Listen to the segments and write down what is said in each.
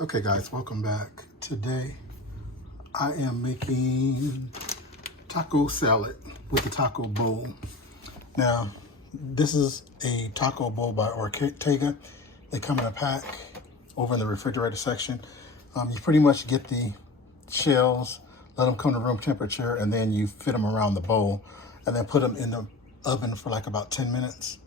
Okay guys, welcome back. Today I am making taco salad with the taco bowl. Now, this is a taco bowl by Ortega. They come in a pack over in the refrigerator section. You pretty much get the shells, let them come to room temperature, and then you fit them around the bowl and then put them in the oven for like about 10 minutes.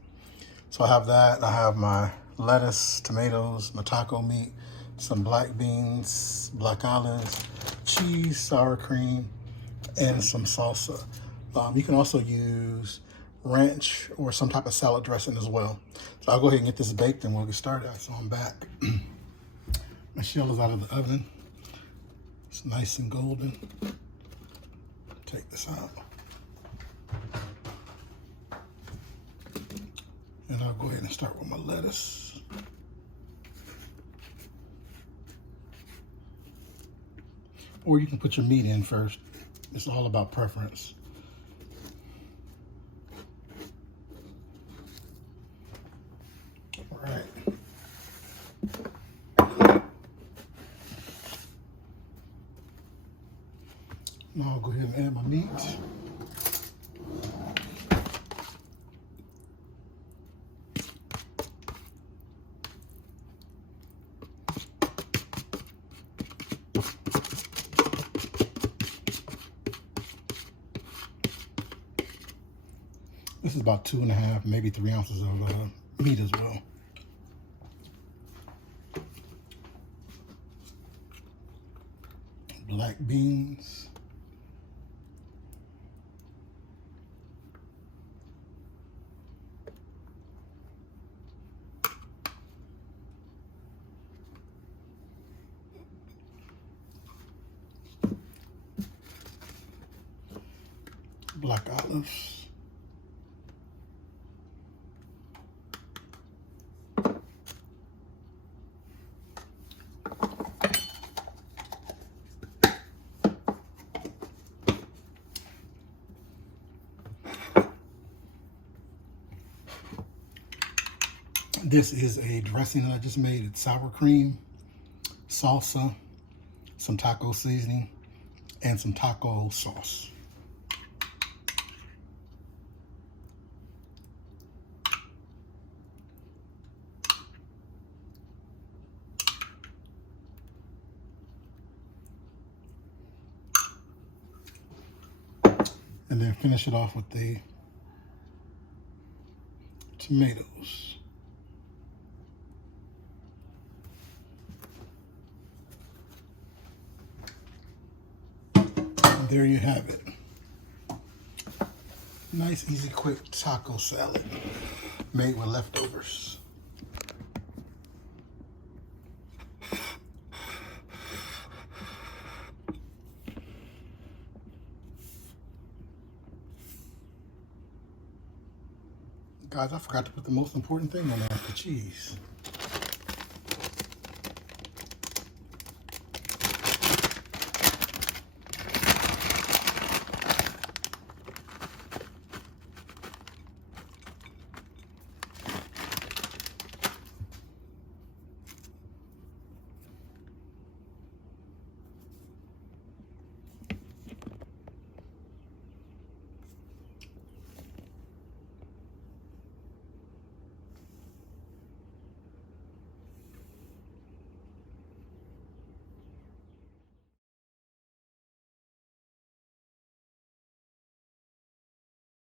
So I have that. I have my lettuce, tomatoes, my taco meat, some black beans, black olives, cheese, sour cream, and some salsa. You can also use ranch or some type of salad dressing as well. So I'll go ahead and get this baked and we'll get started. So I'm back. My shell is out of the oven. It's nice and golden. Take this out. And I'll go ahead and start with my lettuce. Or you can put your meat in first. It's all about preference. All right. Now I'll go ahead and add my meat. This is about 2.5, maybe 3 ounces of meat as well. Black beans. Black olives. This is a dressing that I just made. It's sour cream, salsa, some taco seasoning, and some taco sauce. And then finish it off with the tomatoes. And there you have it. Nice, easy, quick taco salad made with leftovers. Guys, I forgot to put the most important thing on there, the cheese.